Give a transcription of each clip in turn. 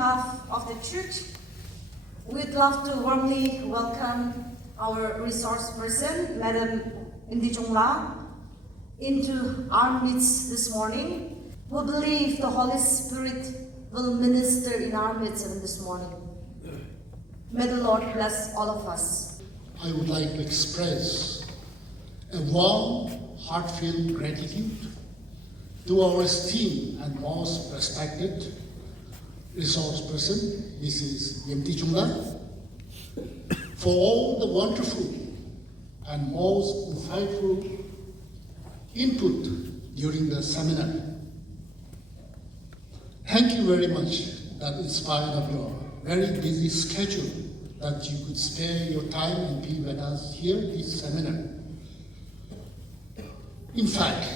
behalf of the church, we'd love to warmly welcome our resource person, Madam Imtijungla, into our midst this morning. We believe the Holy Spirit will minister in our midst this morning. May the Lord bless all of us. I would like to express a warm, heartfelt gratitude to our esteemed and most respected resource person, Mrs. Imtijungla, for all the wonderful and most insightful input during the seminar. Thank you very much that in spite of your very busy schedule that you could spare your time and be with us here this seminar. In fact,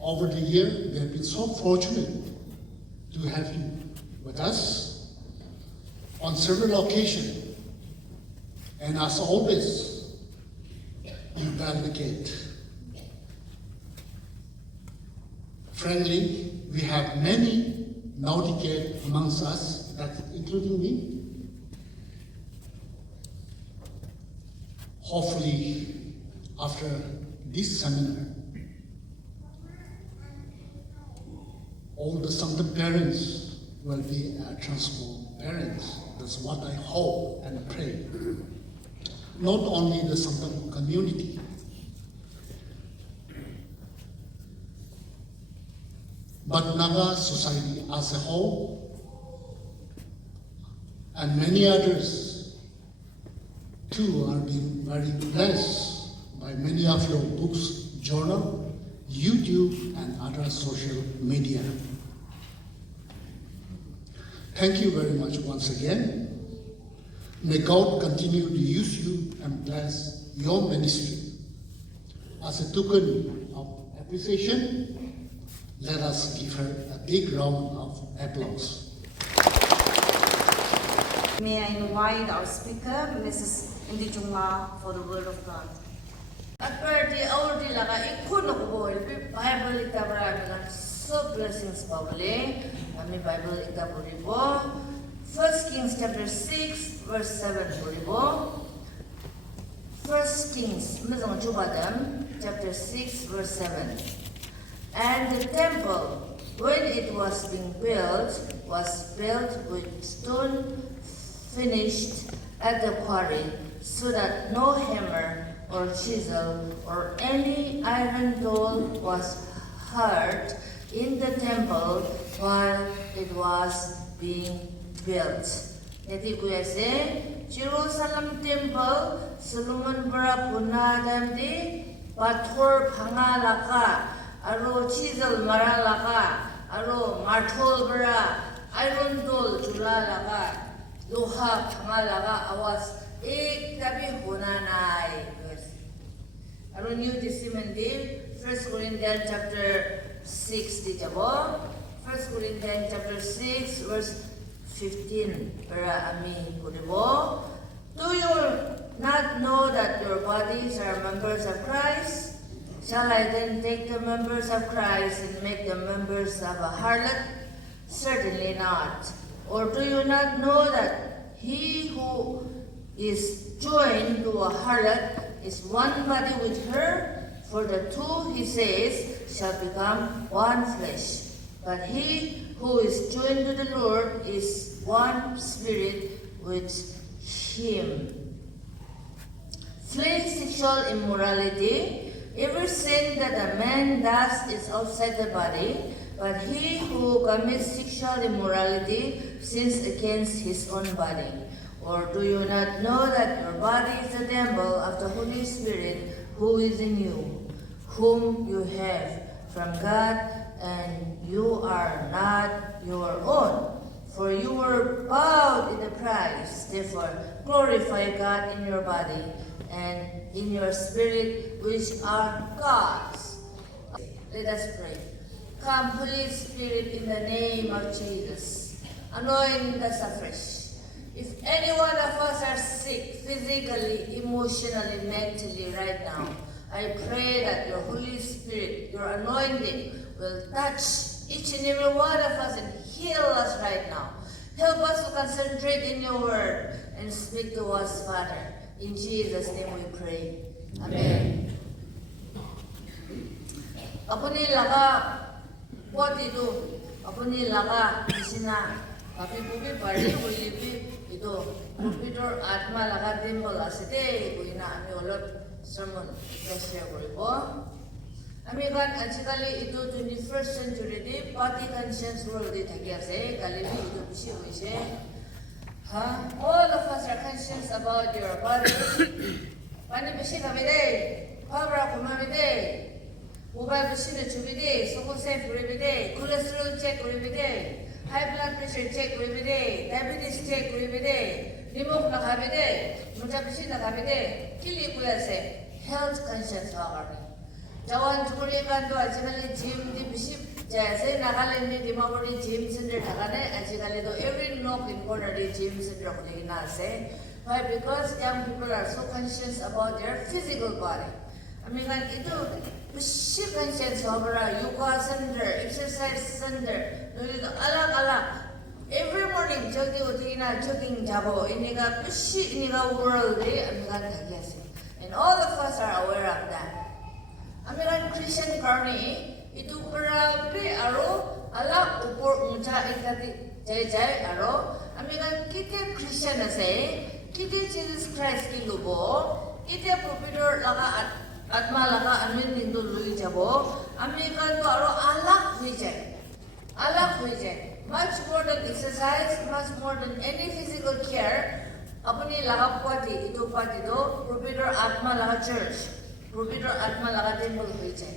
over the year, we have been so fortunate to have you with us on several occasions. And as always, you guard the gate. Frankly, we have many nauticate amongst us, that's including me. Hopefully, after this seminar, all the Sanctum parents will be transformed parents. That's what I hope and pray. Not only the Sanctum community, but Naga society as a whole, and many others too are being very blessed by many of your books, journal, YouTube, and other social media. Thank you very much once again. May God continue to use you and bless your ministry. As a token of appreciation, let us give her a big round of applause. May I invite our speaker, Mrs. Imtijungla, for the word of God. Apparently, our dilaga ikun ako boy. Bible itabra so blessings pabli. Ami Bible itaburi bo. 1 Kings chapter 6 verse 7 puri bo. 1 Kings mezong jubadam chapter 6 verse 7. And the temple, when it was being built, was built with stone finished at the quarry, so that no hammer or chisel or any iron tool was heard in the temple while it was being built. Neti kuya se Jerusalem temple Solomon bara puna damdi pathor phangalaka aro chisel maralaka aro martol bara iron tool julalaka loha phangalaka awas ek tabi hona nai. Aro New Testament di 1 Corinthians chapter 6 di jabo 1 Corinthians chapter 6 verse 15 para ami kudibo. Do you not know that your bodies are members of Christ? Shall I then take the members of Christ and make them members of a harlot? Certainly not. Or do you not know that he who is joined to a harlot is one body with her? For the two, he says, shall become one flesh. But he who is joined to the Lord is one spirit with him. Flee sexual immorality. Every sin that a man does is outside the body, but he who commits sexual immorality sins against his own body. Or do you not know that your body is the temple of the Holy Spirit who is in you, whom you have from God, and you are not your own? For you were bought at a price. Therefore, glorify God in your body and in your spirit, which are God's. Let us pray. Come, Holy Spirit, in the name of Jesus. Anoint us afresh. If any one of us are sick, physically, emotionally, mentally, right now, I pray that your Holy Spirit, your anointing, will touch each and every one of us and heal us right now. Help us to concentrate in your word and speak to us, Father. In Jesus' name we pray. Amen. Apuni laga what itu? Apuni laga isina api pupi pari ulipi itu computer atma laga temple asite kuina ami olot sermon share koribo. Ami kan ajikali itu 21st century di party conscience world di thaki ase kali itu bishi hoise. All of us are conscious about your body. Pani bishi kamide, pabra kumamide. Mobile machine chubide, soko safe kuribide, cholesterol check kuribide, high blood pressure check kuribide, diabetes check kuribide, limok na kabide, mucha machine na kabide, kili kuya se health conscious hogarni. Jawan chukuri kan to ajikali gym di biship jaise Nagaland ni Dimapur gym center thakane ajikali to every nook in corner di gym center khuli na ase. Why? Because young people are so conscious about their physical body. I mean, like itu biship conscious hogara yoga center, exercise center, nuli to alag. Every morning jodi utina jogging jabo iniga biship iniga world di amigan thaki ase. And all of us are aware of that. American Christian karni itu berarti aro ala upor mucha ikati jai aro American kita Christian ase kita Jesus Christ ki lubo kita propiter laga atma laga amin nindu lui jabo American to aro alak hui jai much more than exercise, much more than any physical care apni laga pati itu pati do propiter atma laga church Propiter atma laga temple hoiche.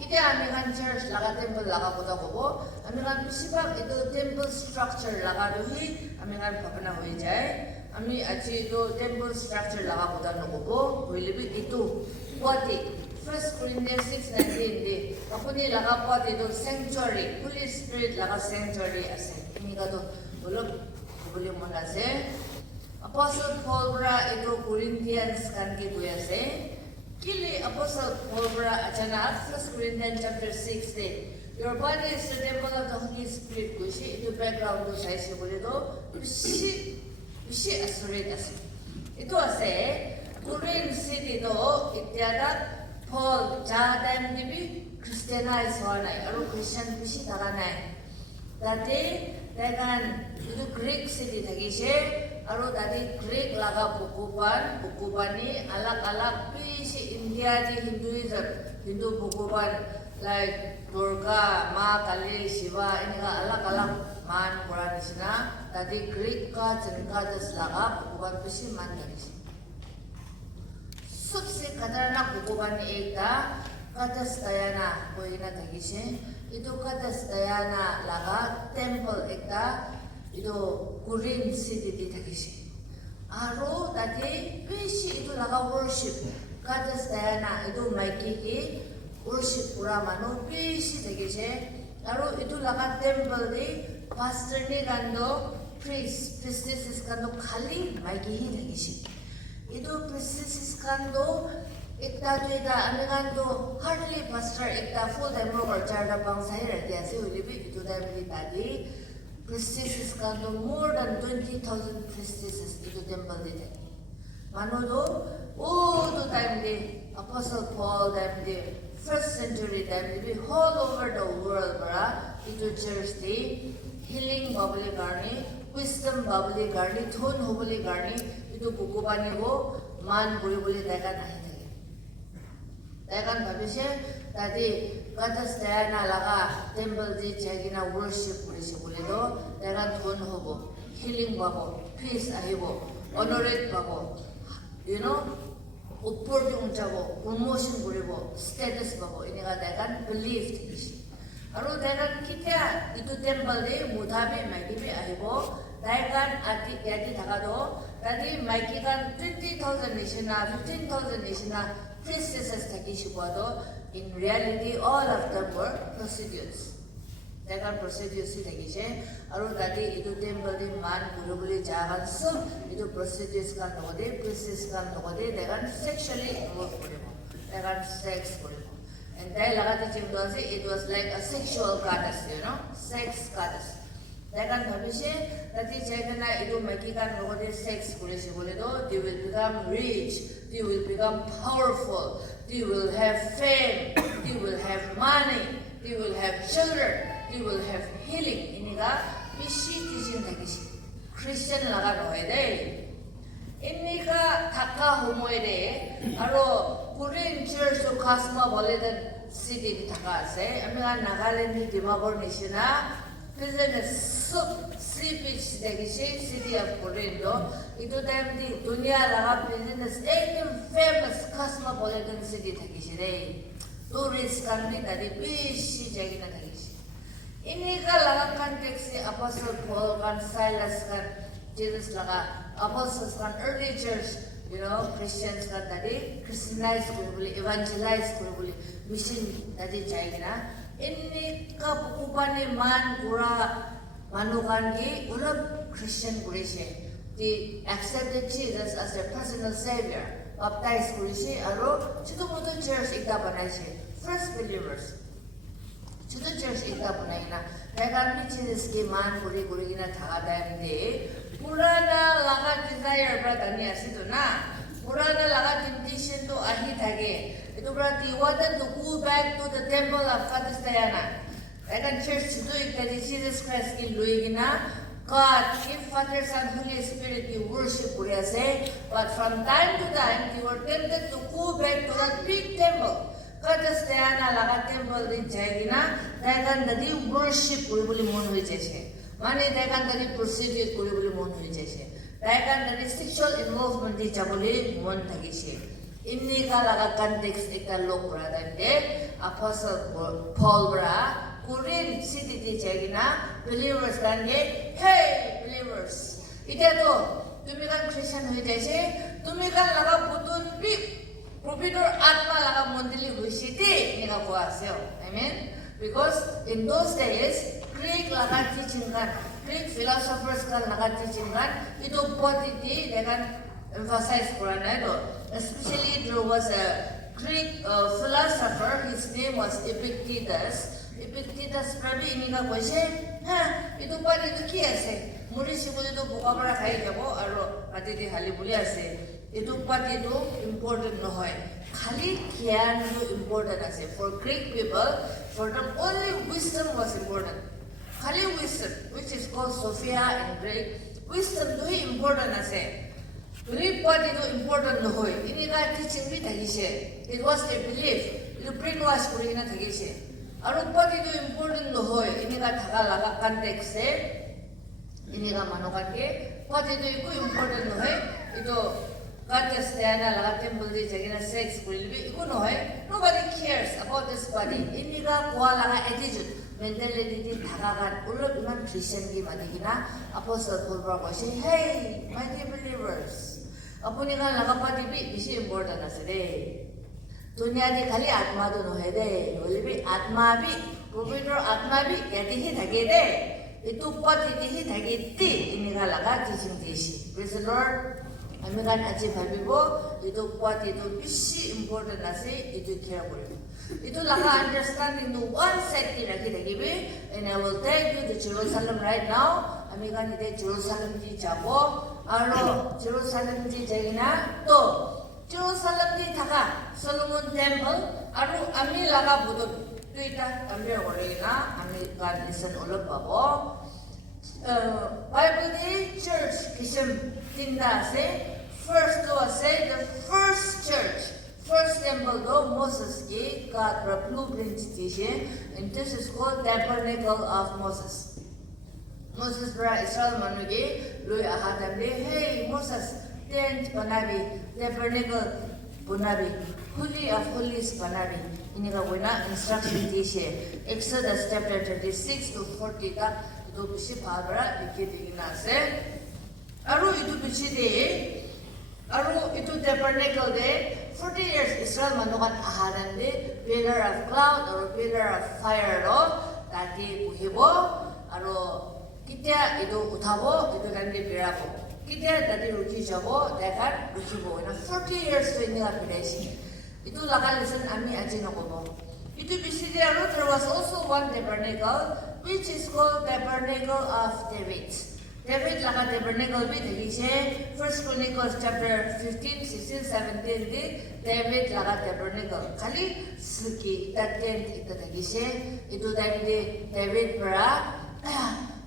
Kita American church laga temple laga kota kobo. American bisibak itu temple structure laga dohi. American bhavana hoi jai. Ami achi itu temple structure laga kota no kobo. Hoilebi itu pati. 1 Corinthians 6:19 di. Apuni laga pati itu sanctuary. Holy Spirit laga sanctuary ase. Ini kato boleh mona se. Apostle Paul bra itu Corinthians kan ki buyase kili Apostle Paul bra achana 1 Corinthians chapter 6 de your body is the temple of the Holy Spirit kushi itu background to sai se bole do bishi assured ase itu ase Corinth city do ityada Paul jadam dibi Christianize hoanai aru Christian bishi taganai dati dengan itu Greek city thagise Aru tadi Greek laga bukupani alak pisi India di Hindu bukupan like Durga, Ma, Kali, Shiva ini ka alak man Quran isna tadi Greek ka jengka das laga bukupan pisi man tadi. Subse kadarna bukupan ekta kadas dayana koina tagise itu kadas dayana laga temple ekta itu Corinth city di thakise. Aro tadi bisi itu laga worship. Goddess Diana itu maiki ki worship pura manu bisi thakise. Aro itu laga temple di pastor ni kando priestesses kando khali maiki hi thakise. Itu priestesses kando ekta tuida anegando hardly pastor ekta full time worker charda bang sahira dia se ulibi itu dari tadi priestesses kando more than 20,000 priestesses itu temple dite. Manodo to time de Apostle Paul time de 1st century time de all over the world bara itu church de healing babli garni, wisdom babli garni, thon hobli garni itu buku bani ho man boli দেখা nahi thake. Dekan bhabise tadi Goddess Diana laga temple di jagina worship kurise bole do dekan thon hobo, healing babo, peace ahibo, honored babo, you know, uppor di unchabo, promotion kuribo, status babo ini ka dekan belief thikisi. Aru dekan kita itu temple de mudhabe maikibe ahibo dekan ati yati thakado tadi maiki kan 20,000 nishina 15,000 nishina priestesses thakisi bodo. In reality, all of them were prostitutes. Dekan prostitutes thakise. Aru tadi itu temple di man gurubuli jagan so itu prostitutes kan logode, priestesses kan logode dekan sexually involved kuribo. Dekan sex kuribo. And they lagati chimdose it was like a sexual goddess, you know, sex goddess. Dagan bhabishe tati jaigana idu makikan logode sex kurise boledo they will become rich, they will become powerful, they will have fame, they will have money, they will have children, they will have healing. Iniga bishi teaching takishi Christian laga noede. Inika taka homoede aro Korean church to cosmopolitan city taka ase. Amiga Nagaland Dimapur nishina present a sea beach takishi city of Korean do. Ito time di dunia laga present a famous cosmopolitan city takishi re. Tourist country tadi bishi jagina takishi. Ini ka laga context si Apostle Paul kan Silas kan Jesus laga apostles kan early church, you know, Christians kan tadi Christianize kuri boli, evangelize kuri boli, mission tadi jagina. Ini ka pukupani man pura manukan ki ulap Christian kuri siya. They accepted Jesus as their personal savior, baptized kuri siya, aro chito mo to church ikta panay siya. First believers. Chito church ikta panay na. Kaya kami Jesus ki man kuri gina thakadayan de. Purana laga desire brother ni asito na. Purana laga temptation to ahi thage. Ito brother, you wanted to go back to the temple of Kadistayana. Kaya kan church chito ikta di Jesus Christ ki lui gina. God, give Father, Son, Holy Spirit, you worship kuri ase. But from time to time, you were tempted to go back to that big temple. Kadistayana laga temple din jayagina. Kaya dadi worship kuri boli mon hui jayse. Mane kaya dadi prostitute kuri boli mon hui jayse. Kaya dadi sexual involvement di jaboli mon thagise. Inni ka laga context ekta lok brother de Apostle Paul bra Korean city di jayagina believers kan ge hey believers. Ite to tumi kan Christian hui jayse. Tumi kan laga putun pi Provider Atma laga mondili huisiti ni ka kuasyo. Amen. Because in those days, Greek laga teaching kan, Greek philosophers kan laga teaching kan, ito boditi they can emphasize Quran ito. Especially there was a Greek philosopher, his name was Epictetus. Epictetus prabi ini ka kuasye, ha, ito pa ito kiyase. Muri siguro ito bukabara kaya jabo, aro atiti halibuli ase. Itu part itu important nohoy. Khali gyan itu important ase. For Greek people, for them only wisdom was important. Khali wisdom, which is called Sophia in Greek, wisdom itu important ase. Greek part itu important nohoy. Ini ka teaching bi thagise. It was a belief. Itu brainwash kuri na thagise. Aru part itu important nohoy. Ini ka thaga laga context se. Ini ka manokan ke. Part itu important nohoy. Itu Kadistayana laga temple di jagina sex kulilbi iku nohoy. Nobody cares about this body. Ini ka kuha laga attitude, mentality di thakakan. Ulot iman Christian ki matikina. Apostle Paul bra say, hey, my dear believers. Apuni ka laga pati bi isi important ase de. Dunia di khali atma do nohoy de. Ulbi atma bi, pavitra atma bi yati hi thage de. Itu pati di hi thage ti. Ini ka laga teaching desi. Praise the Lord. Amigan aji bhabibo itu kuat itu bishi important ase itu careful. Itu laga understanding to one side ki rakhi dagibe and I will take you to Jerusalem right now. Amigan ite Jerusalem ji jabo aro Jerusalem ji jagina to Jerusalem ji thaka Solomon temple aro ami laga budut tuita amre gorena ami God listen olop babo Bible di church kisem tinda ase. First to say the first church, first temple do Moses ki God blueprint teaching, and this is called Tabernacle of Moses. Moses bra Israel manugi lui ahadam de hey Moses tent panabi tabernacle punabi holy of holies panabi. Ini ka wena instruction teaching. Exodus chapter 36 to 40 ka itu bisi phabra dikhitigina ase. Aru itu bisi de Aru itu tabernacle de 40 years Israel manukan ahanan de pillar of cloud or pillar of fire ro tadi buhibo aru kita itu utabo itu nanti berapa kita tadi rugi jabo dekat rugibo na 40 years ini lah bedesi itu lakal listen ami aji nokobo itu bisidi aru there was also one tabernacle which is called Tabernacle of David. David laga tabernacle bi dekise 1 Chronicles chapter 15, 16, 17 di David laga tabernacle. Kali suki that tent ita dekise itu time di David para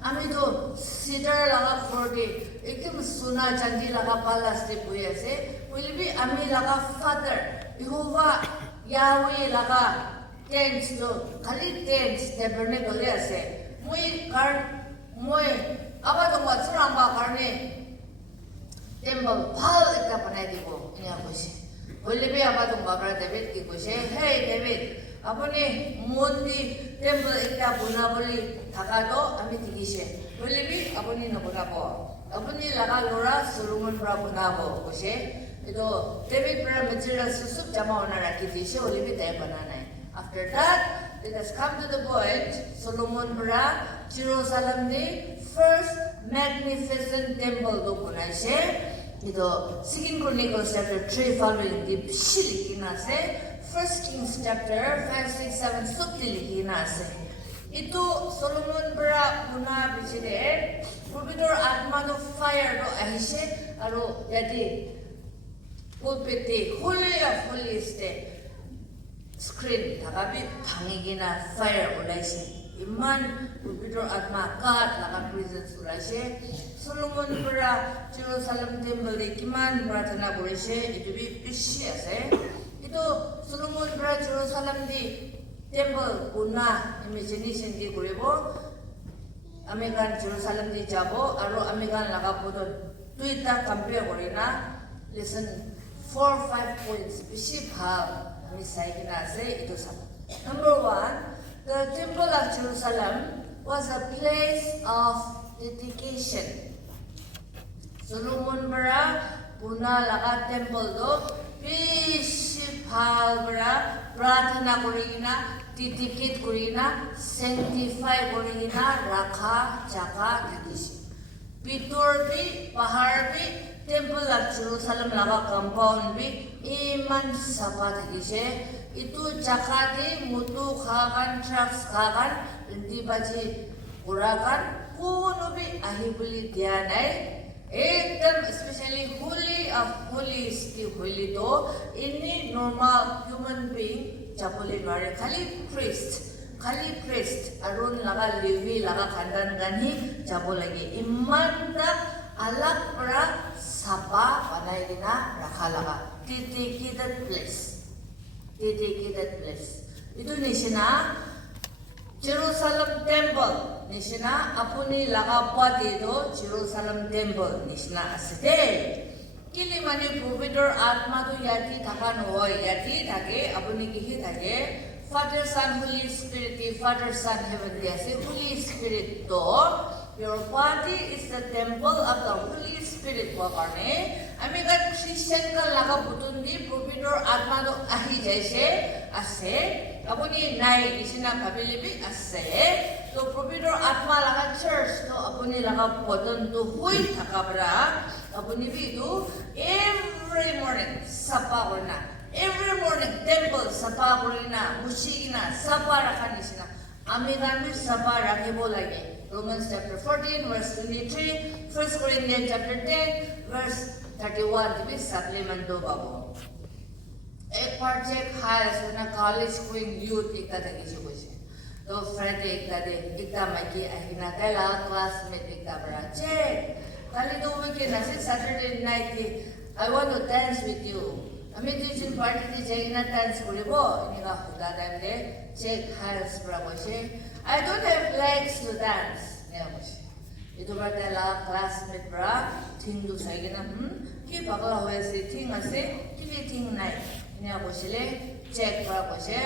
ami to cedar laga floor di ekdom sona chandi laga palace di pui ase. Will be ami laga father Jehovah Yahweh laga tent to kali tent tabernacle ase. Moi apa tu buat serang bakar ni temple hal itu apa nanti bo ini apa sih? Boleh be apa tu bakar David ki kusi? Hey David, apa ni mundi temple itu buna boli thaka do kami tinggi sih. Boleh be apa ni nak buna bo? Apa ni laga lora Solomon pra buna bo kusi? Itu David pra material susup jama ona rakhi sih. Boleh be tay banana. After that, it has come to the point Solomon pra Jerusalem ni first magnificent temple do bunai se. Ito 2 Chronicles chapter 3 following di shilikina se. 1 Kings chapter 5, 6, 7 subtilikina se. Ito Solomon pra buna bichide purbitor atma do fire do ahise aro yadi pulpit holy of holies te screen thakabi bhangigina fire ulaise. Iman purbitor atma kat laga presence ulaise. Solomon pra Jerusalem temple de kiman prathana korise itu bi bishi ase. Itu Solomon pra Jerusalem di temple puna imagination di koribo. American Jerusalem di jabo aro American laga photo tuita compare korina. Listen 4-5 points bishi bhal ami saigina ase itu sab. Number 1, the temple of Jerusalem was a place of dedication. Solomon bara puna laga temple do bishi bhal bara prathana korina dedicate korina sanctify korina rakha jaka thakise. Pitor bi pahar bi temple of Jerusalem laga compound bi iman sapa thakise. Itu jakati mutu khagan trucks khagan dibaji uragan kuno bi ahibuli dia nai ekdam especially holy of holies ki holy to ini normal human being japoli mare khali priest arun laga levi laga khandan gani jabo lagi iman tak alag para sapa banai dina rakha laga dedicated place. Itu nishina Jerusalem temple nishina apuni laga pati do Jerusalem temple nishina asite. Kili mani purbitor atma tu yati thaka noy yati thake apuni kihi thake Father Son Holy Spirit Father Son heaven ase Holy Spirit to your body is the temple of the Holy Spirit ko karne ami kan Christian ka laga putundi purbitor atma do ahi jaise ase apuni nai isina kabilibi ase to purbitor atma laga church to apuni laga putun to hui thakabra apuni bi do every morning sapa korna every morning temple sapa korina mushigina sapa rakhanisina ami kan bi sapa rakhibo lage. Romans chapter 14 verse 23, 1 Corinthians chapter 10 verse 31 to be supplement do babo. Ek project hai asna college queen youth ekta thaki chu koise. To friend ekta de ekta maki ahina kala classmate ekta bara check. Kali do weekend ase Saturday night I want to dance with you. Ami teaching party di jaina dance koribo ini ga huda time de check hires pra koise. I don't have legs to dance. Itu berada classmate bra, ting tu saya kena ki bakal hoye se ting ase, ki ting naik. Ini aku sile check bra aku se.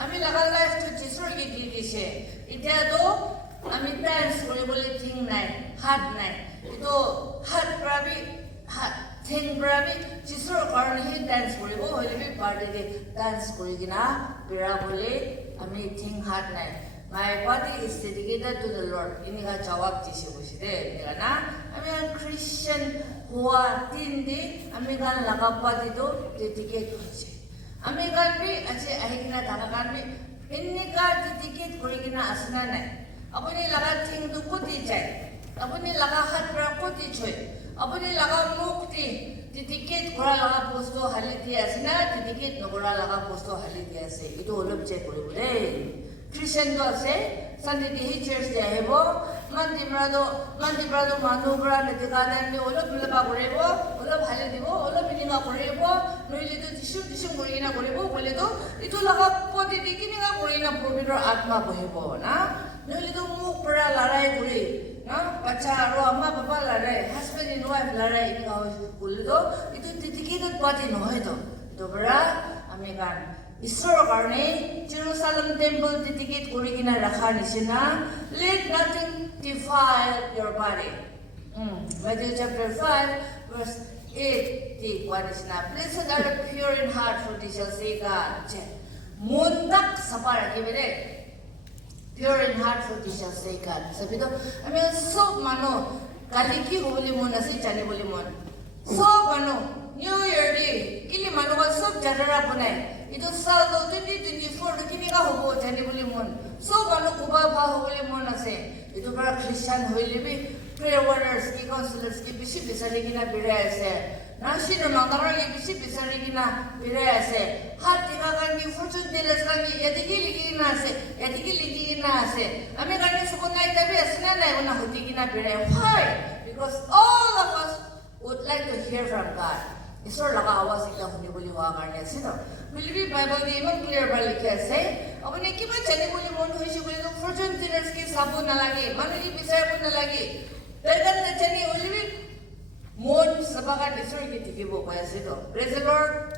Ami lagal life tu jisro ki se. Itu tu ami dance boleh ting naik, hard naik. Itu hard brabi hard. Ting brabi jisro karena he dance boleh lebih party de dance boleh kena bira boleh ami ting hard naik. My body is dedicated to the Lord. Ini ka jawab jisi buside. Ini kana. Ami ang Christian huwa tindi. Ami kan laga body do dedicate kunci. Ami kan bi aje ahikina takakan bi Inni ka titikit kurigina asna nai. Apuni laga ting tu kuti jai. Apuni laga hat pra kuti choy. Apuni laga mukti titikit kura laga posto haliti asna titikit nokura laga posto haliti ase. Itu olop check kuribule. Christian do ase Sunday di church dia hebo mandi brado manu bra ne tikada ni olop milaba kurebo olop haliti bo olop bininga kurebo noile to disum kurina kurebo bole to itu laga poti dikini ga kurina proviter atma bohebo na noile to muk pra larai kuri na bacha ro amma baba larai husband and wife larai ini ga bole to itu titikit poti nohe to bra amegan Isoro karne Jerusalem temple titikit kurigina rakha nisina let nothing defile your body. Matthew chapter 5 verse 8 ti kwanisina blessed are the pure in heart for they shall see God. Mundak sapara kibere pure in heart for they shall see God. Sabi to ame sob mano kaliki holi mon ase chane boli mon sob mano New Year day kili mano ka sob jadara punai itu saldo 2024 kini ka hobo jani boli mon so bano kuba ba hobole mon ase itu bara Christian hoile bi prayer warriors ki counselors ki bisi bisari kina bire ase nashi no mandara ki bisi bisari kina bire ase hat tika kan ki fortune tellers kan ki yadiki ligina ase ame kan ni subon nai tabi asna nai una hoti kina bire why because all of us would like to hear from God Isor laga awas ikla huni boli wa karne ase no Believe Bible di iman clear ba likha ase apni kiba chani boli mon hoise boli to fortune tellers ki sabu na lage manuli bisar bu na lage dagan na chani olivi mon sabaga isor ki tikibo pa ase to praise the Lord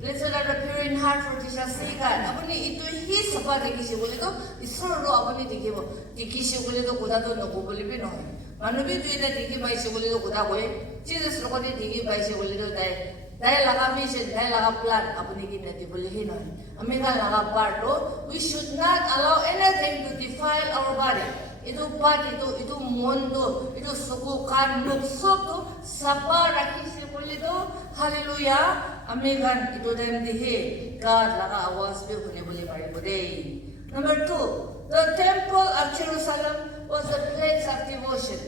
blessed are the pure in heart for they shall see God apni itu hi saba dekisi boli to isor ro apni tikibo tikisi boli to kuda to no boli bi no manubi tuina tiki baise boli to kuda koe Jesus ro ko tiki baise boli to dai laga mission dai laga plan apni ki nati boli hi no amiga laga part we should not allow anything to defile our body itu part itu mondo itu suku kan luk soto sapa rakhi se boli to hallelujah amiga itu dem dihe God laga awas be hone boli pare bode number 2 the temple of Jerusalem was a place of devotion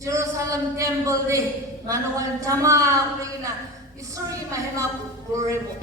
Jerusalem temple de manuan jama kulina Isori mahima korebo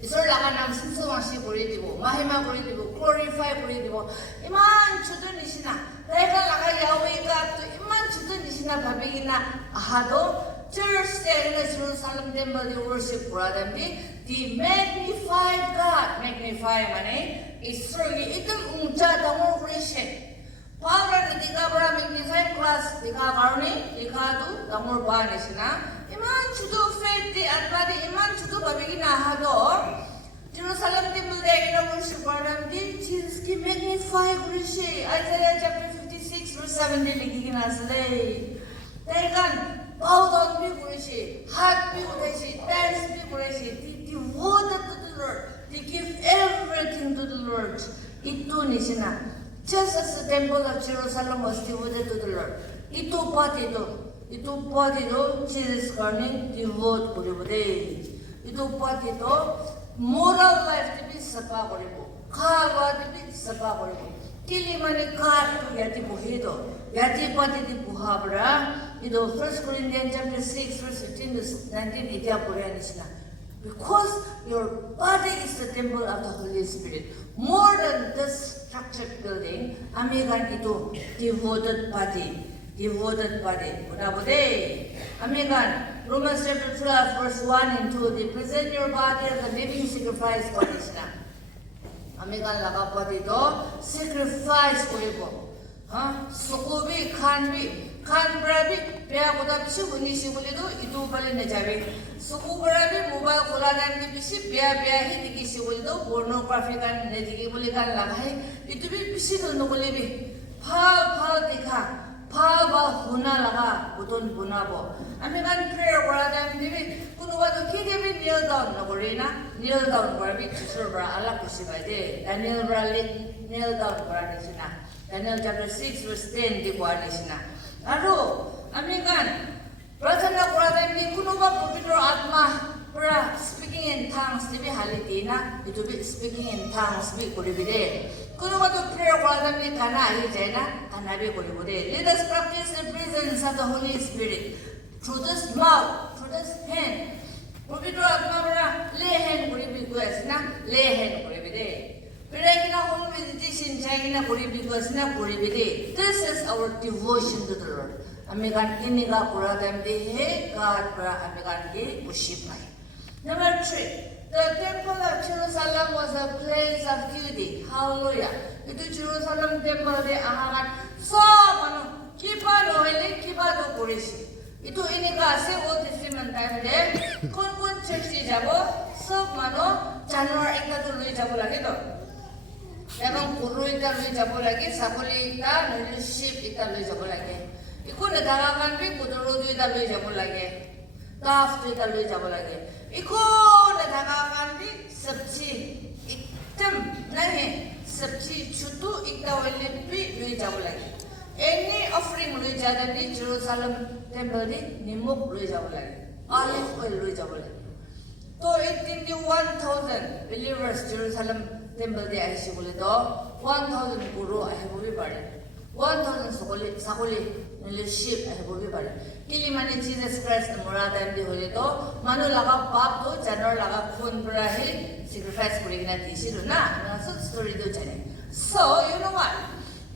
Isor laga nam sinso wasi kori dibo mahima kori dibo glorify kori dibo iman chudu nisina laga laga yawe ka to iman chudu nisina bhabigina ahado church there in Jerusalem temple they worship brother they magnified God magnify mane Isor gi idam uncha damo Christian Power ni tika bara magnify class tika karone tika tu damo ba nisina Iman chudo faith di atbadi iman chudo babigina hado Jerusalem temple de ina worship program di Jesus ki magnify kurishi Isaiah chapter 56 verse 17 ligigina asle Tegan bow down bi kurishi heart bi kurishi dance bi kurishi devoted to the Lord they give everything to the Lord itu nisina just as the temple of Jerusalem was devoted to the Lord itu pati itu pati Jesus karne devote koribode itu pati moral life tibi sapa koribo khalwa tibi sapa koribo kili mane kar tu yati bohido yati pati di buhabra itu 1 Corinthians chapter 6 verse 15 to 19 itia puranisna because your body is the temple of the Holy Spirit more than this structured building amigan itu devoted body Unabode amigan Romans chapter 12 verse 1 and 2 they present your body as a living sacrifice kodisna amigan laga body to sacrifice koribo sukubi khan brabi pya koda bishi bunisi bole do itu bale na jabe suku brabi mobile khola dan ki bishi pya hi dikisi bole do pornography kan ne diki bole kan lagai itu bi bishi to no bole bi phal dikha phal ba huna laga buton bunabo amigan prayer kora dan dibi kuno ba to ki dibi kneel down no kneel down brabi chisur bra ala kusi ba de Daniel bra kneel down kora nisina Daniel chapter 6 verse 10 di kwa nisina aro amigan prasana kora dan di kuno ba pavitra atma pra speaking in tongues tibi halitina itu bi speaking in tongues bi koribide kuno to prayer kora ni kana ali jaina kana bi koribode. Let us practice the presence of the Holy Spirit through this mouth, through this hand. Purbido atma pra lay hand koribi kuasna lay hand koribide. Pirakina home visitation jaina koribi kuasna koribide. This is our devotion to the Lord. American iniga pura them de he God pra American ke worship mai. Number 3, the temple of Jerusalem was a place of beauty. Hallelujah. Itu Jerusalem temple de ahangan so mano kipa no hele kipa do korishi. Itu iniga ase Old Testament time de kon church jabo sob mano January ekta to lui jabo lage to. Ebang guru ekta lui jabo lage, sakoli ekta, leadership ekta lui jabo lage. Iku nadakan bi kudoro dui da lui jabo lage, taf dui da lui jabo lage. Iku nadakan bi sabji ikdam nahi sabji chutu ikta wale bi lui jabo lage. Any offering lui jada bi Jerusalem temple di nimuk lui jabo lage, olive oil lui jabo lage. To itin di 1,000 believers Jerusalem temple di aisi bole to 1,000 guru ahi bobi pare. 1,000 sakoli leadership I have been. Kili mani Jesus Christ the Murada and the Holy Do, Manu Laga Pap to Janor Laga Kun Brahi, sacrifice Kurina Tishiruna, so story do Jani. So, you know what?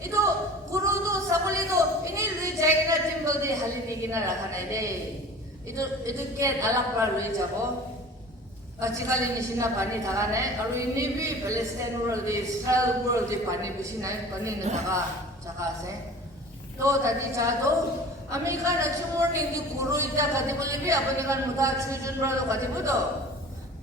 Ito Guru do Sakoli do, in the Jagina temple de Halipigina Rakana day. Ito get Alakra Rijabo. Achikali Nishina Pani Tagane, or we may be Palestine world, the Israel world, the Pani Bishina, Pani Naga, Chakase. To tadi jado, Amerika na morning di guru ita kati bolibi, apa dengan muda chujun bra kati bodo.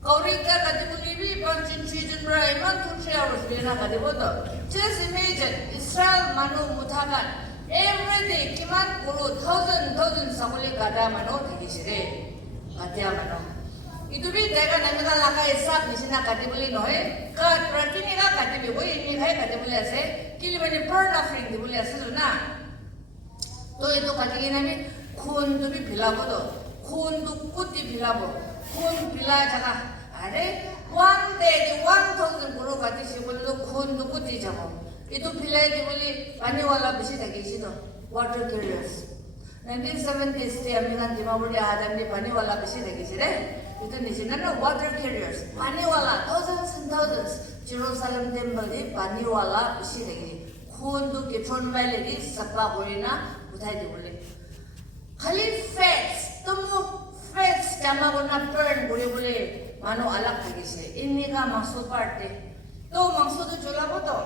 Kauri ita kati bolibi, pancin chujun bra iman 2-3 hours bina kati bodo. Just imagine Israel manu mutakan every day kiman guru 1,000 sakuli kada manu takisire katia manu. Itu bi tega namika laka isap nisina kati boli noe. Kat prakini ka kati bi boy ini kai kati boli ase. Kili mani burn offering di boli ase luna. To itu kati nami khun tu bi pilabo, khun tu kuti pilabo, khun pila jaga. Are one day di 1,000 guru kati si boli tu khun tu kuti jago. Itu pilai di boli pani wala bisi lagi si to water carriers. 1970s di Amerika Dimapur di Adam di pani wala bisi lagi si deh. Itu di sini ada water carriers, pani wala thousands and thousands. Jerusalem temple di pani wala bisi lagi. Khun tu kitron mai lagi sabba borina. Utai boleh. Kali fats, temu fats jama guna burn boleh mano alak lagi se. Ini ka maksud parte. To maksud tu jola boto.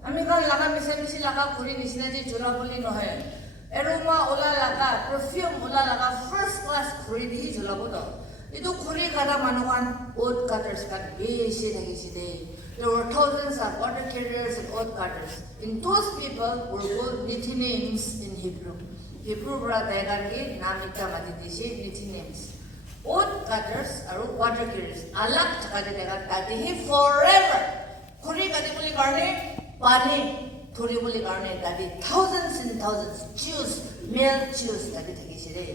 Ami kan laga misi laga kuri nisina je jola boleh no hai. Aroma ola laga, perfume ola laga first class kuri di jola boto. Itu kuri kada mano kan wood cutters kan besi lagi se deh. There were thousands of water carriers and oat cutters. And those people were called names in Hebrew. Hebrew brother ke naam ita mati disi names. Oat cutters are water carriers. Alak chakade dega tadi he forever. Kuri kadi boli karne pani kuri boli karne tadi thousands and thousands Jews, male Jews tadi thaki sire.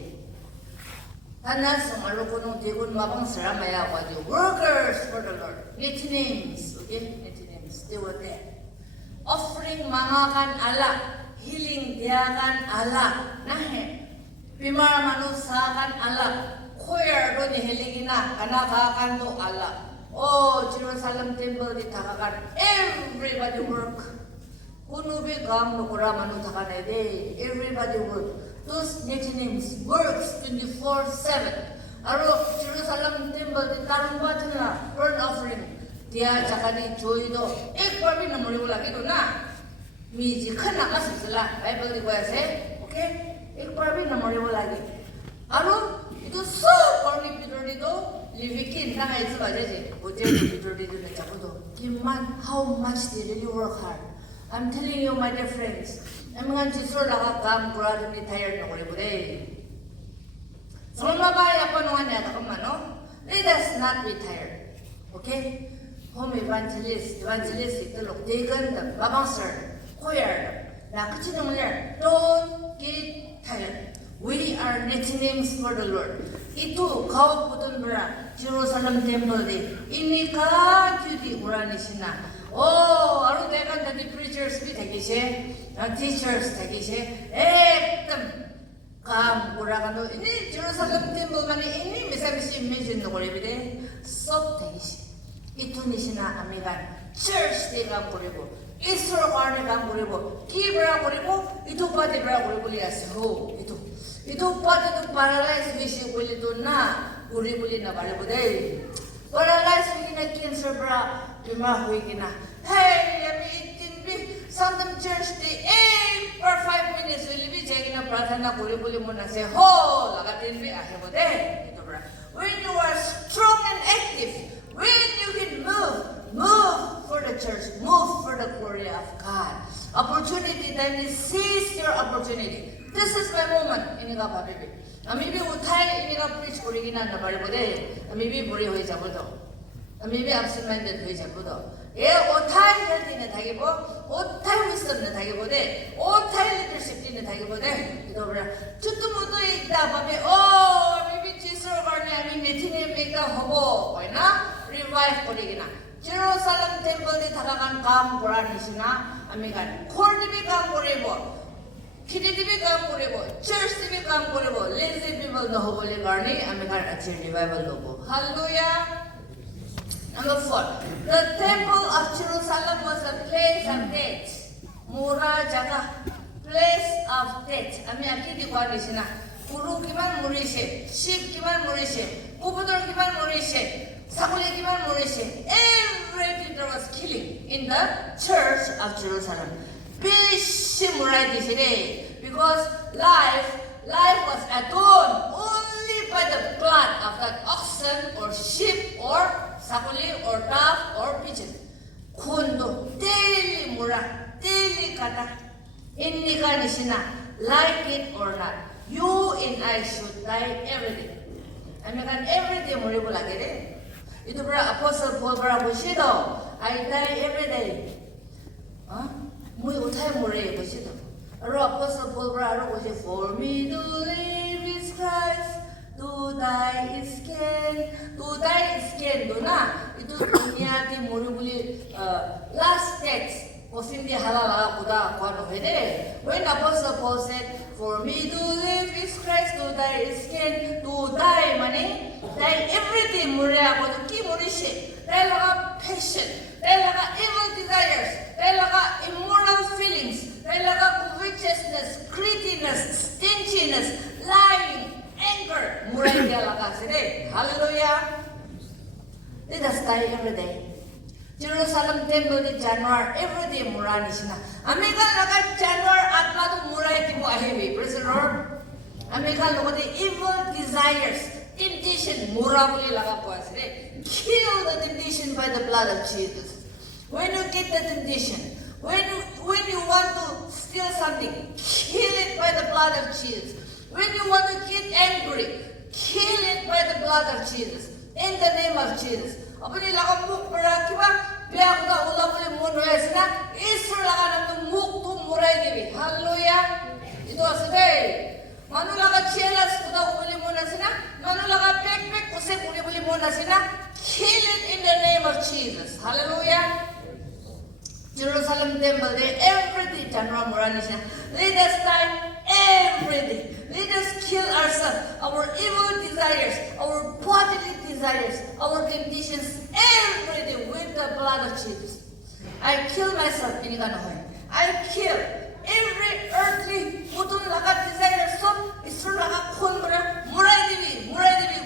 Tanas malukuno digun mabang saramaya wadi workers for the Lord. Names. Okay, they were there. Offering mangakan Allah, healing diakan Allah, nahe. Pimara manusakan Allah, choir do ni heligina, kanakakan do Allah. Oh, Jerusalem temple di takakan, everybody work. Kuno be gam no kura manu takanay day, everybody work. Those names works 24/7. Aro Jerusalem temple di tarumba chana burn offering. Dia cakap joy do, baru ni nomor ibu lagi tu na, miji kan nak masuk selah, Bible di bawah saya, okay, baru ni nomor ibu lagi. Aru itu so baru ni Peter di tu, livikin, nak itu aja je, bocor Peter di tu nak cakap tu, gimana, how much they really work hard. I'm telling you, my dear friends, emang justru laga kam kurang ni tired nomor ibu deh. Selama apa nuannya tak kemana? Let us not be tired, okay? Home evangelist itu loh, deacon, babangser, choir, na kecil nomornya, don't get tired. We are names for the Lord. Itu kau putun bera Jerusalem temple di ini ka cuti urani sina. Oh, aru dekan tadi preachers bi thaki se, teachers thaki se. Ekdam kam urakan do ini Jerusalem temple mani ini misa imagine no kore bide sob thaki se. Itu ni sina amigan church de kam koribo. Israel karne kam koribo. Ki bera koribo? Itu pa de bera koribo li ase ho. Itu pada tu paralyze visi boleh tu na uri boleh na balik boleh paralyze begini cancer bra cuma hui kena hey kami itin bi something church di 8 per 5 minutes lebih jadi na pradhana uri boleh mana se ho lagatin bi ahe boleh itu bra when you are strong and active when you can move for the church move for the glory of God opportunity then seize your opportunity. This is my moment. Ini ka baby. Ami bi uthai ini ka preach kori kina na bari bode. Ami bi bori hoi jabo do. Ami bi absent minded hoi jabo do. E uthai healthy na thage bo, uthai wisdom na thage bode, uthai leadership na thage bode. Ito bra. Chutu muto ikda babe. Oh, ami bi chisro karne ami meeting e beka hobo. Koi na revive kori kina. Jerusalem temple di thakakan kam korani sina. Ami kan khor di bi kam kore bo. Kini TV काम करे वो, church TV काम करे वो, lazy people न हो बोले करने, हमें घर अच्छे revival logo. Hallelujah. Number 4, the temple of Jerusalem was a place of death. Mura jaga, place of death. हमें आखिर दिखवा दी ना. Guru किमान मुरी से, sheep किमान मुरी से, उपदर किमान मुरी से, साकुले किमान मुरी से. Everything there was killing in the church of Jerusalem. Because life was atoned only by the blood of that oxen or sheep or sakuli or calf or pigeon. Kundo daily mura, daily kata. Inni ka nisina, like it or not. You and I should die every day. I mean, every day muribo lagi de. Itu bra Apostle Paul bra bushido. I die every day. Huh? Mui uthai mure bushido. Aro Apostle Paul bra aro bushi for me to live is Christ, to die is gain. To die is gain do na. Itu dunia ti muri buli last text. Osim di halala kuda kwano hede. When Apostle Paul said, "For me to live is Christ, to die is gain." To die mane, die everything mure ako to ki muri she. Die laga passion, die laga evil desires, die laga immoral feelings, die laga covetousness, greediness, stinginess, lying, anger. Mure dia laga sede. Hallelujah. Let us die every day. Jerusalem temple di January every day murani sina. Amerika laga January atma tu murai tipo ahebi. Praise the Lord. Amerika logo the evil desires, temptation mura boli laga po asre. Kill the temptation by the blood of Jesus. When you get the temptation, when you want to steal something, kill it by the blood of Jesus. When you want to get angry, kill it by the blood of Jesus. In the name of Jesus. Apni laga muk bara kiba biya kuda ula bole mon hoye sina Isur laga nam muk tu murai gibi. Hallelujah. Itu asde. Manu laga chelas kuda bole mon asina, manu laga pek kuse bole mon asina. Kill it in the name of Jesus. Hallelujah. Jerusalem temple day every day January murani sina. Let us die every day. Let us kill ourselves, our evil desires, our bodily desires, our temptations every day with the blood of Jesus. I kill myself, I kill every earthly putun laga desire so isur laga khon murai dibi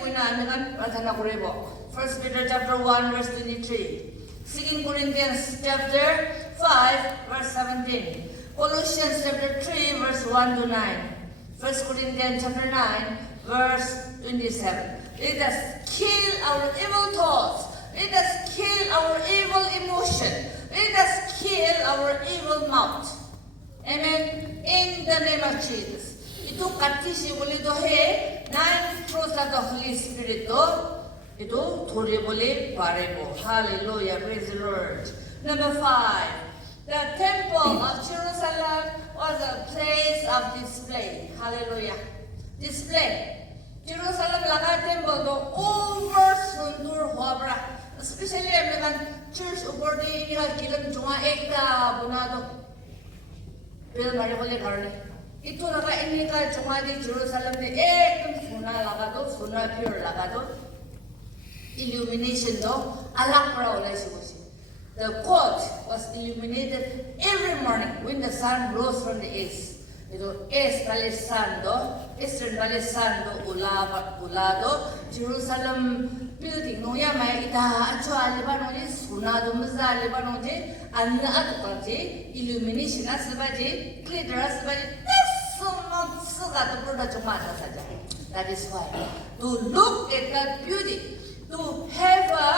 kuina amigan prathana korebo. 1 Peter chapter 1 verse 23. 2 Corinthians chapter 5 verse 17. Colossians chapter 3 verse 1 to 9. 1 Corinthians chapter 9 verse 27. Let us kill our evil thoughts. Let us kill our evil emotion. Let us kill our evil mouth. Amen. In the name of Jesus. Itu katisi boleh to he 9 fruits of the Holy Spirit to itu thore boleh parebo. Hallelujah. Praise the Lord. Number 5. The temple of Jerusalem was a place of display. Hallelujah. Display. Jerusalem laga temple do over sundur huabra. Especially American church over the iniga kilang junga ekta bunado. Bill maribole karne. Ito laga iniga junga di Jerusalem de ekdom suna laga do, suna pure laga do. Illumination do alak para ulai sibusi. The court was illuminated every morning when the sun rose from the east. Ito east bali sun do, eastern bali sun do ulado Jerusalem building no ya mai ita acho alibano je sunado mza alibano je anna atpaje illumination asbaje glitter asbaje so not so that the product saja. That is why to look at that beauty, to have a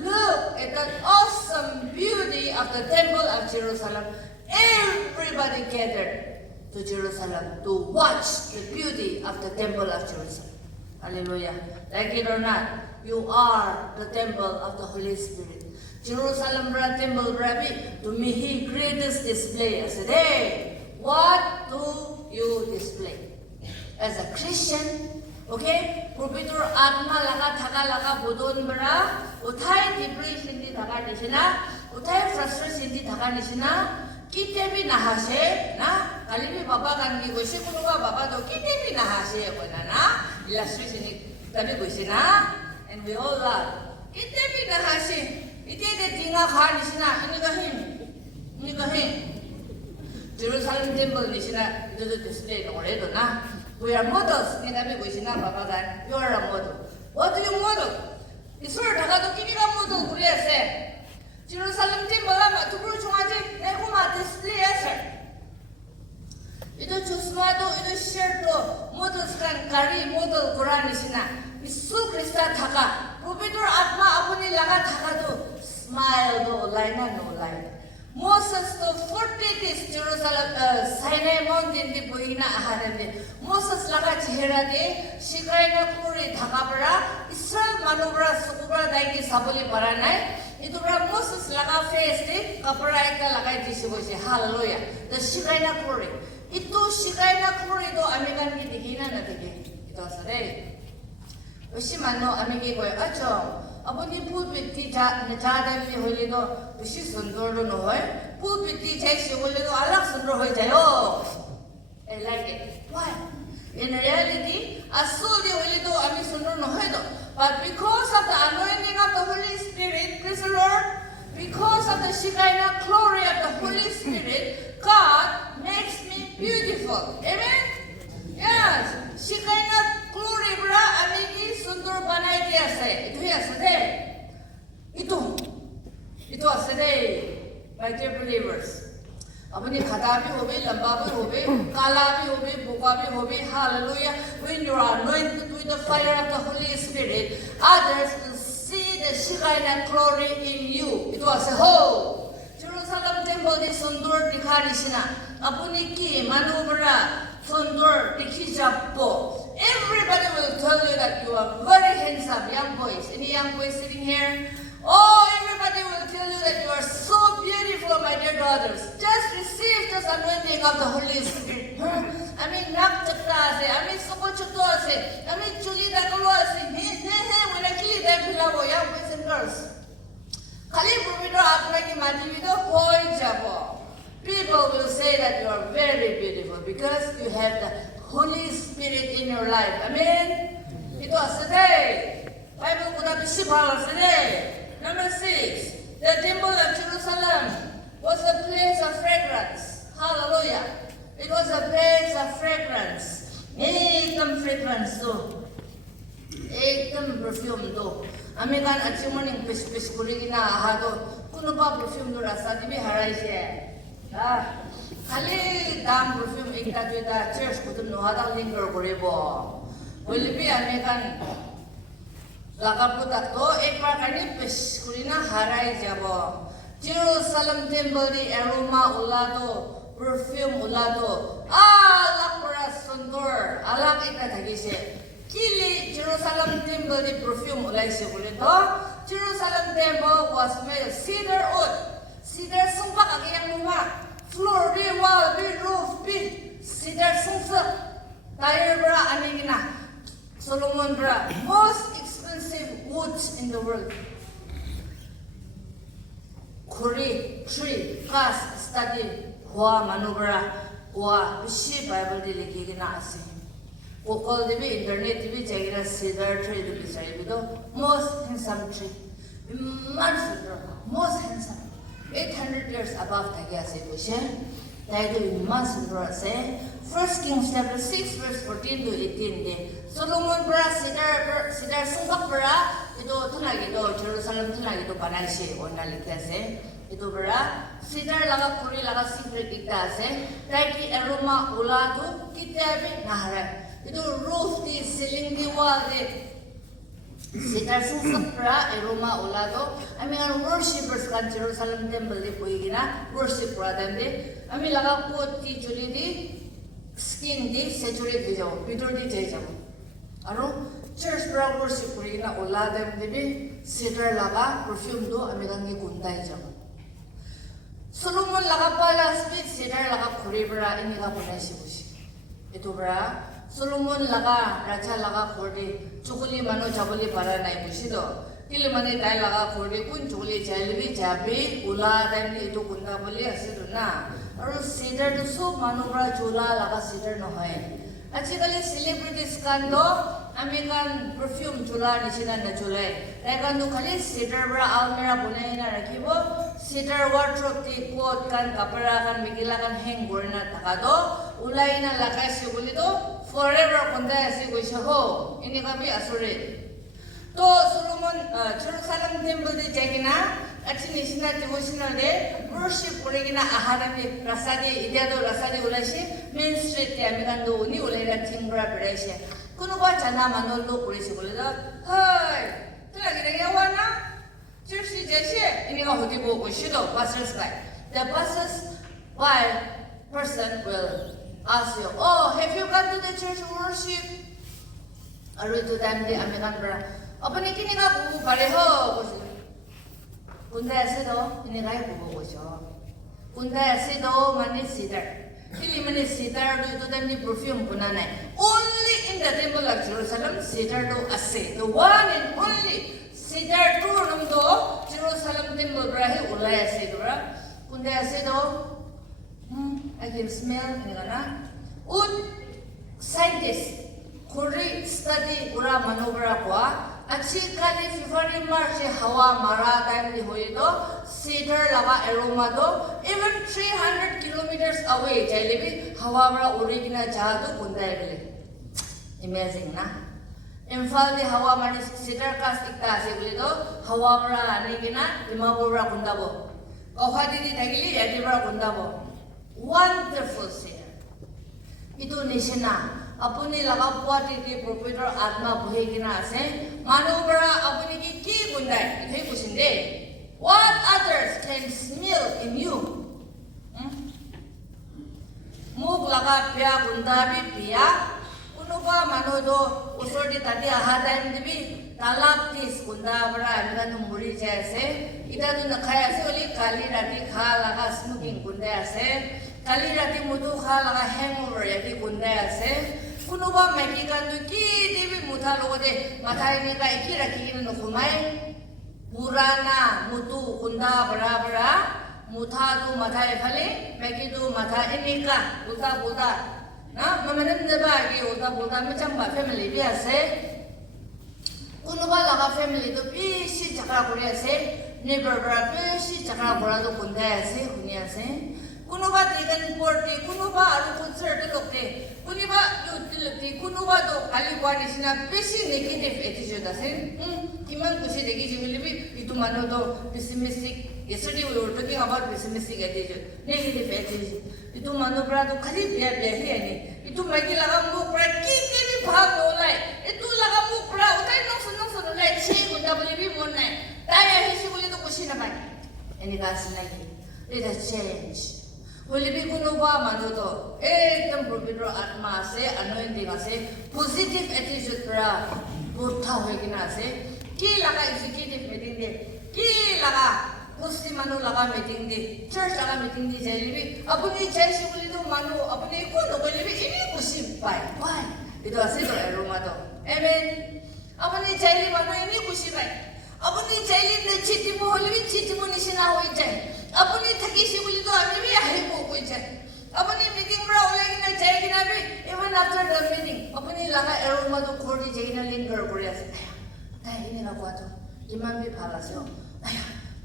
look at that awesome beauty of the temple of Jerusalem, everybody gathered to Jerusalem to watch the beauty of the temple of Jerusalem. Hallelujah. Like it or not, you are the temple of the Holy Spirit. Jerusalem bra temple brabi to me he greatest display. I said, hey, what do you display? As a Christian, okay? Propitor atma laga thaka laga bodon bra, uthai depression di thaka nisina, uthai frustration di thaka nisina, kite bhi nahase na kali bhi baba gangi goise kunuga baba do kite bhi nahase kona na illustration tabi goise na and we all are kite bhi nahase ite de tinga kha nisina ini kahin Jerusalem temple nisina ito display no re do na we are models ni tabi goise na baba gan you are a model. What do you model? Isur thaka do kini ka model kuri ase Jerusalem temple ama tupur chungaje nekuma display asar. Ito chusma do ito shirt do models kan kari model Quran isina. Isu Krista thaka. Propitor atma apuni laga thaka do smile do laina no line. Moses to 40 days Jerusalem Sinai mountain di boina aharan de. Moses laga chehra de shikaina kuri thaka para Israel manubra sukubra daiki saboli paranai. Itu berapa Moses laga face de kapara ekta lagai disi boise hallelujah. The Shekinah glory. Itu Shekinah glory do American ki dikina na dike. Itu asare. Usi mano Ameriki koy acho. Apuni pulpit ti ja da bi hole do usi sundor do no hoy. Pulpit ti jai se hole do alak sundor hoy jayo. I like it. Why? In reality, asuli hole do ami sundor no hoy do. But because of the anointing of the Holy Spirit, praise the Lord, because of the Shekinah glory of the Holy Spirit, God makes me beautiful. Amen? Yes. Shekinah glory bra amigi sundur banai dia se. Itu ya sede. Itu asede. My dear believers. अपनी खता भी होवे लंबा भी होवे काला भी होवे बोका भी होवे hallelujah when you are anointed with the fire of the Holy Spirit others will see the Shekinah glory in you it was a whole Jerusalem temple di sundur dikhani sina apuni ki manubra sundur dikhi jappo everybody will tell you that you are very handsome young boys any young boys sitting here oh, everybody will tell you that you are so beautiful, my dear daughters. Just receive this anointing of the Holy Spirit. I mean, nak chakta ase, I mean, suko chakto ase, I mean, chuli dakalo ase, when I kill them, pilabo, young boys and girls. Kali pumidro akna ki mati video koi jabo. People will say that you are very beautiful because you have the Holy Spirit in your life. Amen? Ito asade. Bible kuda bisipal asade. Number 6, the temple of Jerusalem was a place of fragrance. Hallelujah. It was a place of fragrance. Ekdam fragrance do. Ekdam perfume do. Amigan at si morning pis kuling ina ahado. Kuno ba perfume do rasa di bi harai siya. Kali dam perfume ekta tuita church kutun no hadang linger korebo. Wili bi amigan Lakaputak to ekbar kani pes kulina harai jabo. Jerusalem temple di aroma ulado, perfume ulado. Alak para sundur, alak ita thagise. Kili Jerusalem temple di perfume ulai se bulito. Jerusalem temple was made of cedar wood. Cedar sungpak agiyang luma. Floor bi wall bi roof bi cedar sungsa. Tire bra anigina. Solomon bra most expensive woods in the world. Kuri, tree, cast, study, hua manubra, hua bishi Bible di liki gina asi. Google dibi internet dibi jagira cedar tree dibi jai bido most handsome tree. Immense, most handsome. 800 years above thagi asi bushe. Daido immense say. 1 Kings chapter 6 verse 14 to 18 de. Solomon bra cedar sungkap bra ito tunagi do Jerusalem tunagi do panay siya ona likya se. Ito bra cedar laga kuri laga secret dikta se. Dai aroma ula do kitabi nahara. Ito roof di ceiling di wall di cedar sungkap bra aroma ula do. I mean our worshippers kan Jerusalem temple di puigina worship bra dem di. I mean laga coat di juli di skin di saturate di jaw bidor di jai jaw. Aro church bra worship puigina ula dem di bi cedar laga perfume do amigangi kuntai jaw. Solomon laga palace bi cedar laga kuri bra ini ka punai sibusi. Ito bra Solomon laga raja laga kuri chukuli mano jabuli para nai busi do. Kili mani dai laga kuri kun chukuli jalibi jabi ula dem di itu kunda boli asidu na. Aro cedar do so mano bra chula laga cedar no hai. Actually celebrities kan do American perfume chula nisina na chulai. Rekan do khali cedar bra almira bunai na rakhibo. Cedar wardrobe ti coat kan kapara kan mikila kan hang gorna takado. Ulai na lakai siguli do forever kunda asi goisha ho. Ini kabi asure. To Solomon Jerusalem temple di jagina actually nisina devotional de worship kurigina ahara di rasadi idia do rasadi ulashi main street ti American do uni ulai na tingra bereshi. Kuno ba jana manolo kurisi bolida. Hai, tuna gida yawana. Church jeshi ini ka hoti bo shido pastors guy. The pastors by person will ask you, oh, have you gone to the church worship? Aru to them di American bra. Apa ni kini ka bubu pare ho kosi. Kunda ase do ini ka bubu kosho. Kunda ase do mani cedar. Kili mani cedar do to them di perfume punanai. Only in the temple of Jerusalem cedar do ase. The one and only cedar do nung do Jerusalem temple brahe ulai ase do bra. Kunda ase do I can smell ini kana. Scientists kuri study ura manobra kwa. Achi kali February March hawa mara time di hoy do cedar laga aroma do even 300 kilometers away jailebi hawa mara origina jadu kundai bele. Amazing na. Imphal di hawa mari cedar kas ikta ase bole do hawa mara anigina Dimapur ra kundabo. Kauhadi di tagili yadibra kundabo. Wonderful cedar. Itu nishina. Apuni laga puati di proprietor atma buhegina ase manubra apuni ki bundai ithai kusinde what others can smell in you muk laga pya bundabi pya unuba manodo usor di tadi ahada indibi talak tis bunda bra amigan muri jaise ida tu nakhaya ase oli kali rati kha laga smoking bunda ase kali rati mudu kha laga hangover yati bunda ase kuno ba maiki kan du ki devi mutha logo de mathai ne ka ikira ki no khumai purana mutu kunda bra bra mutha du mathai phale maiki du matha enika ulta bulta na mamanan de ba ki ulta bulta macham ba family bi ase kuno ba laga family do bishi chakra kore ase neighbor bra bishi chakra bra do kunda ase hunia ase kuno ba tigan porte kuno ba aru concert lokte kuni ba yutilti kuno ba do kali kwani sina beshi negative attitude ase kiman kushi degi jimilibi itu mano do pessimistic yesterday we were talking about pessimistic attitude negative attitude itu mano bra do khali bia he ani itu magi laga mu pra ki ni bhag no lai itu laga mu pra utai no suno lai che gunda bolibi mon nai dai he si boli to kushi na bai ani ka sinai let us change Walibi kuno ba manodo ekdam providro atma ase anointing ase positive attitude pra burtha hoigina ase ki laga executive meeting de ki laga kusti manu laga meeting de church laga meeting de jalibi apuni church boli do manu apuni kuno bolibi ini kusi pai why itu ase do aroma do Amen. Apani jaili banu ini kushi bai. Apani jaili ne chiti mo holi bi chiti mo nishina hoi jai. Apani thakishi buli to ami bi ahi mo hoi jai. Apani meeting bra olagi na jai kina bi even after the meeting. Apani laga aroma to khori jai na linger kori ase. Dai ini ga kwato kiman bi phalasyo.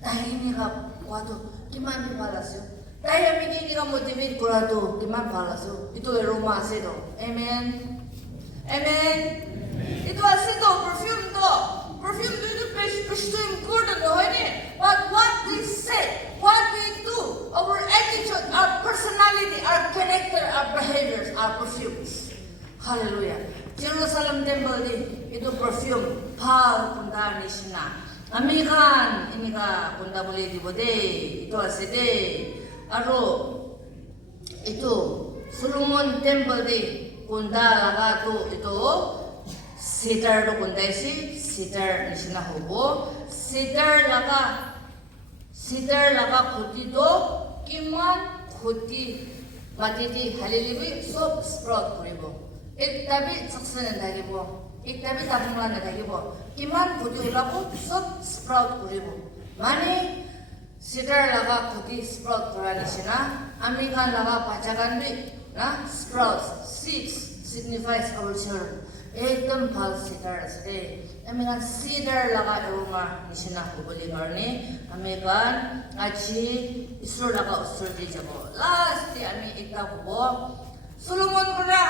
Dai ini ga kwato kiman bi phalasyo. Dai ami ini ga motivate kora to kiman phalasyo. Ito aroma ase to. Amen. Amen. Ito ase to perfume to. Perfume to ito pesh to important no hoine. But what we say, what we do, our attitude, our personality, our character, our behaviors, our perfumes. Hallelujah. Jerusalem temple di ito perfume phal kunda nishina. Amikan inika kunda boleh dibode. Ito ase de. Aro ito Solomon temple di kunda laga to ito sitar to kunda isi sitar nishina hobo sitar laga khuti to kiman khuti matiti halilibi sob sprout kuribo ektabi saksan dagibo ektabi tapungla dagibo kiman khuti ulabo sob sprout kuribo mane sitar laga khuti sprout kura nishina amikan laga pachakan bi na sprouts seeds signifies our children. Ekdam phal cedar ase. Amikan cedar laga aroma nishina hubali karne. Amikan achi isur laga usur di jabo. Last di ami ekta hubo. Solomon kura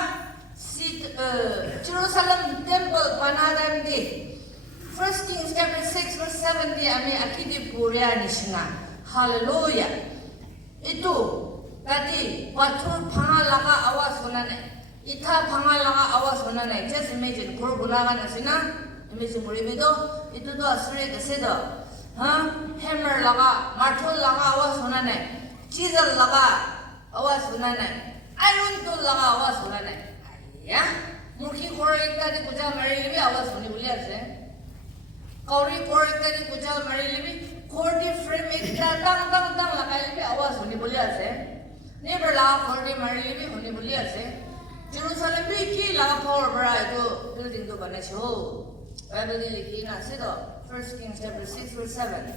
Jerusalem temple panadan di. 1 Kings chapter 6 verse 7 di ami akidi purya nishina. Hallelujah. Itu tadi patur phanga laga awas honane. Ita phanga laga awas honane. Just imagine kor gunagan asina. Imagine muribido itu to asre kasedo. Hammer laga, martul laga awas honane. Chisel laga awas honane. Iron tool laga awas honane. Ya, murki kor ekta di kuja mari libi awas honi boli ase. Kauri kor ekta di kuja mari libi kor di frame ekta tang lagai libi awas honi boli ase. Never laga kor di mari libi honi boli ase. Jerusalem bi ki laga power bra ito building to banase ho. Bible di likhi na ase to 1 Kings chapter 6 verse 7.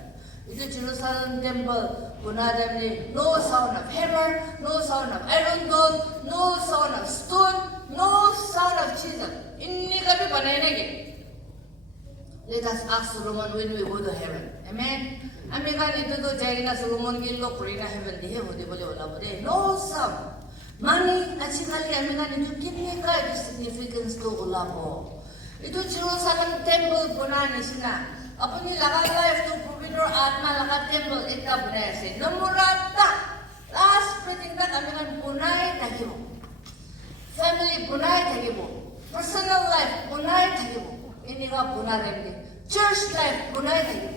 Ito Jerusalem temple bunadam ni no sound of hammer, no sound of iron tool, no sound of stone, no sound of chisel. Inni ka bi banay na ke. Let us ask Solomon when we go to heaven. Amen. Amikan ito to jai na Solomon gillo kuri na heaven di he hodi bole wala bole. No sound. Mani achikali amikan ito kinni ka ito significance to ulabo. Ito Jerusalem temple bunani sina. Apuni laga life to provide atma laga temple ekta bunai ase. Namurata last meeting tak amikan bunai takibo. Family bunai takibo. Personal life bunai takibo. Ini ka bunai remdi. Church life bunai takibo.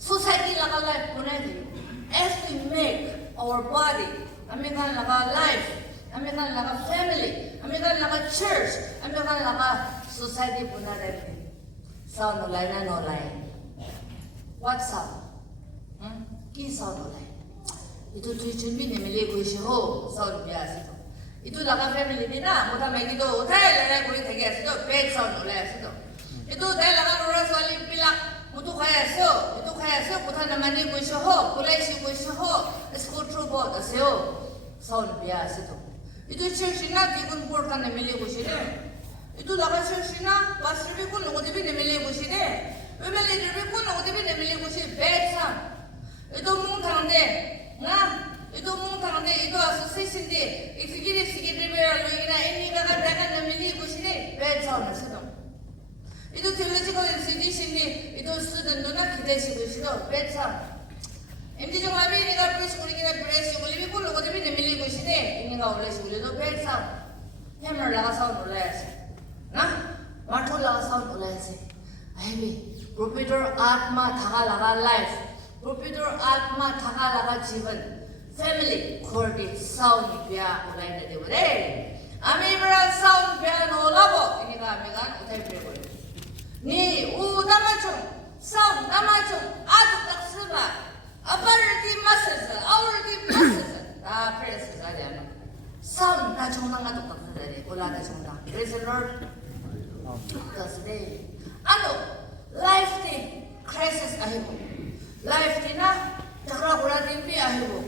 Society laga life bunai takibo. As we make our body amikan laga life. Amikan laga family, amikan laga church, amikan laga society puna rin. Sound nolay na nolay. What sound? Ki sound nolay. Ito chunbi nimili ko siya ho, sound biya sito. Ito laga family din na, muta may dito, tayo lalay ko rin tagi asito, bed sound nolay asito. Ito tayo laga nura sa aling pilak, muto kaya siyo, ito kaya siyo, puta naman ni ko siya ho, kulay siya ko siya ho, school true boat asiyo, sound biya asito. Itu church na gigun port kan nemeli busine. Itu laga church na pastor bi kun ngode bi nemeli busine. Bebele bi kun ngode bi nemeli busine betsa. Itu mung thangde na itu mung thangde itu association de executive secretary be loina ini kaga daga nemeli busine betsa na sedo. Itu theological institution de itu student na kidaisi busine betsa. Imtijungla bi ini ka preach kuri kina preach kuri bi kun ngode bi nemeli busine. Ini ka oleh sekali tu bed sound, hammer laga sound oleh ase, na, martul laga sound oleh ase. Ahibi, proprietor atma thaka laga life, proprietor atma thaka laga jivan, family kordi sound biya oleh na dewa de. Ami beran sound biya no labo, ini ka ami kan utai prego. Ni damachung sound damachung aduk tak serba, aparti masses, already masses, dah press saja. Sound na chongdang nga tukak na dali. Wala na chongdang. Praise the Lord. Thursday. Ano? Life din. Crisis ahibo. Life din na. Takra din bi ahibo.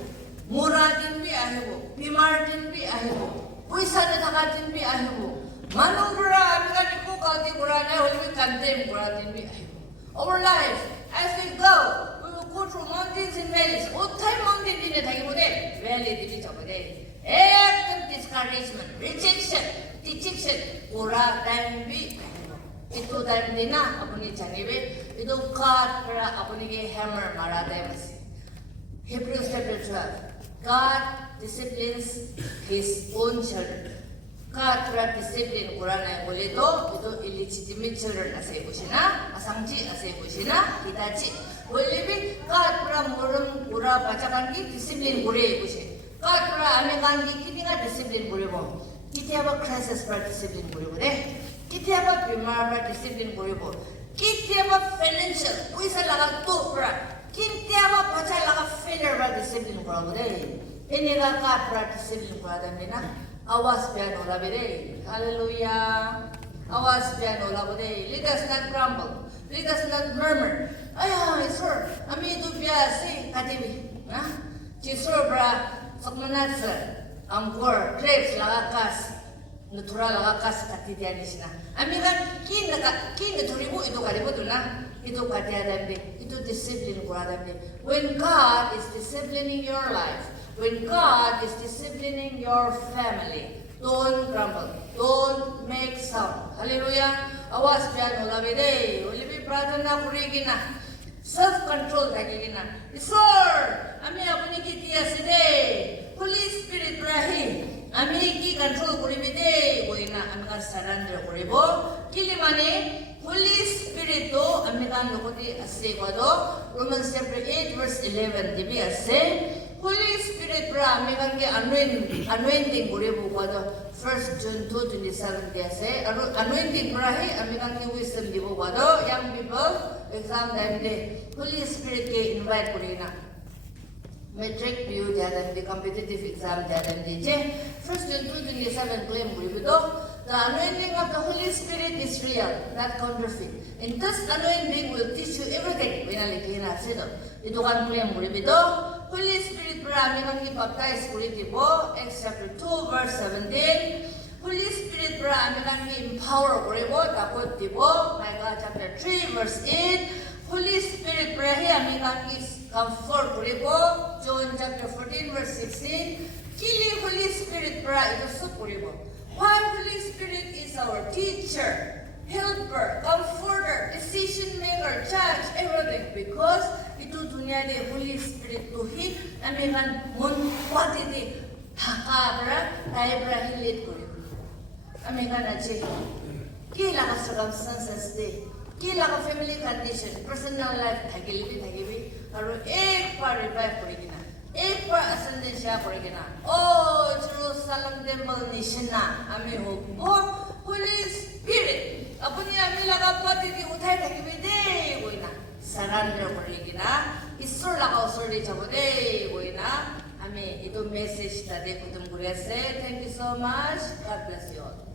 Mura din bi ahibo. Bimar din bi ahibo. Puisa na taka din bi ahibo. Manong kura, amiga ni ko kalti kura na, wala may kantem kura din bi ahibo. Our life, as we go, we will go through mountains and valleys. Otay mountain din na tagi mo de. Valley din ito mo de. Ekdom discouragement, rejection, kura time bi. Itu time din na, apuni chanibe. Itu God kara apuni ke hammer mara de basi. Hebrews chapter 12. God disciplines His own children. God kara discipline kura na boleh to, itu illegitimate children asay busina, asangji asay busina, hitaji. Boleh bi God kara murum kura bacakan ki discipline kure busin. God kara amekan ki kini ka discipline kure mo. Kita apa crisis per discipline kure mo deh. Kita apa bimar per discipline kure mo. Kita apa financial, puisa laga tu per. Kita apa baca laga failure per discipline kure mo deh. Ini ka God per discipline kure dan dina. Awas pian ola bere. Hallelujah. Awas pian ola bere. Let us not grumble. Let us not murmur. Ayah, sir, ami itu biasa katibi. Nah, cisur bra sakmanat sir. Angkor, grapes lagakas. Natural lagakas katidian di sini. Ami kan kin naturibu itu karibu tu na. Itu katidian deh. Itu disiplin kurang deh. When God is disciplining your life, when God is disciplining your family, don't grumble, don't make sound. Hallelujah. Awas pian ola bede. Olibi pradana kurigina. Self-control tagigina. Sir, ami apuni kitiya side. Holy Spirit rahi. Ami ki control kuribide. Boina ami kan surrender kuribo. Kilimane Holy Spirit to ami kan lokoti ase kwado. Romans chapter 8 verse 11 dibi ase. Holy Spirit pra ami kan ke anointing kuribo kwado. 1 John 2:27 dia say anointing pra he ami kan ke wisdom dibo kwado. Young people exam time day Holy Spirit ke invite kurina. Metric view jadan di competitive exam jadan di je 1 John 2:27 claim kuribo. The anointing of the Holy Spirit is real, not counterfeit. And this anointing will teach you everything. Pinalikin na sito. Ito kan claim kuribo. Holy Spirit marami kang i-baptize kuribo. Acts chapter 2 verse 17. Holy Spirit marami kang i-empower kuribo. Takot dibo. Micah chapter 3 verse 8. Holy Spirit marami kang i-comfort kuribo. John chapter 14 verse 16. Kili Holy Spirit para ito sa kuribo. Why Holy Spirit is our teacher, helper, comforter, decision maker, judge, everything. Because itu dunia de Holy Spirit to him, kami kan mun pati di hakabra, tayo bra hilit ko. Kami kan aje. Kila ka circumstances de, kila ka family condition, personal life thagilibi, aro ek par revive korigina. एक बार असंदेशा पड़ेगा ओ Jerusalem temple निशना हमें हो Holi spirit अपनी हमें लगा पति की उठाए थकी भी दे कोई ना सरेंडर पड़ेगी ना ईश्वर लगा ईश्वर दे चबो दे कोई ना हमें ये तो मैसेज था देखो तुम गुरिया से thank you so much God bless you all